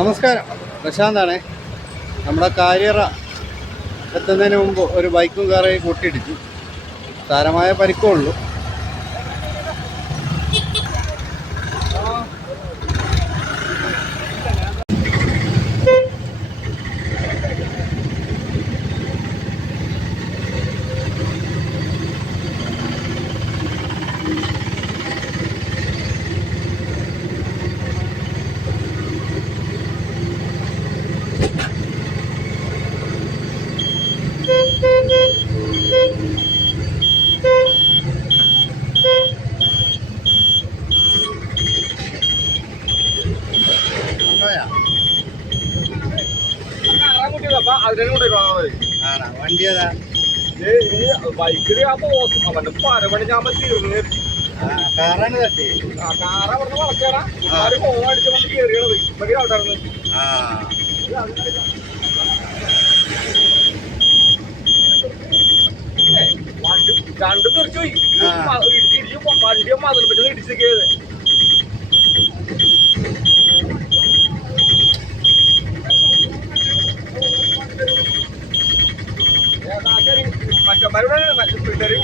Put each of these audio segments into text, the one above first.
നമസ്കാരം, പ്രശാന്താണ്. നമ്മുടെ കാര്യറ എത്തുന്നതിന് മുമ്പ് ഒരു ബൈക്കും കാറേയും കൂട്ടിയിടിച്ചു. സാരമായ പരിക്കുള്ളൂ. വണ്ടി ഏതാ? ബൈക്കില് അവന്റെ പരമണി ഞാൻ തീർന്നു. കാറാണ് തട്ടി. കാറ് അവിടുന്ന് വളച്ചേടാ ഫോൺ അടിച്ച വണ്ടി കയറിയത് ഇപ്പൊക്കെ അവിടായിരുന്നു. വണ്ടി രണ്ടും തെറിച്ചു പോയി. ഇടിച്ചു വണ്ടിയെ മതിൽ പറ്റുന്ന ഇടിച്ചേക്കിയത്. മറ്റന്മാരുടെ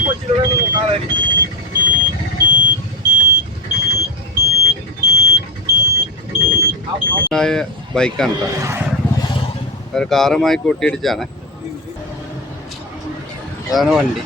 കൊച്ചിലൂടെ നോക്കാതെ ബൈക്കാണ് കേട്ടോ. ഒരു കാറുമായി കൂട്ടിയിടിച്ചാണ്. അതാണ് വണ്ടി.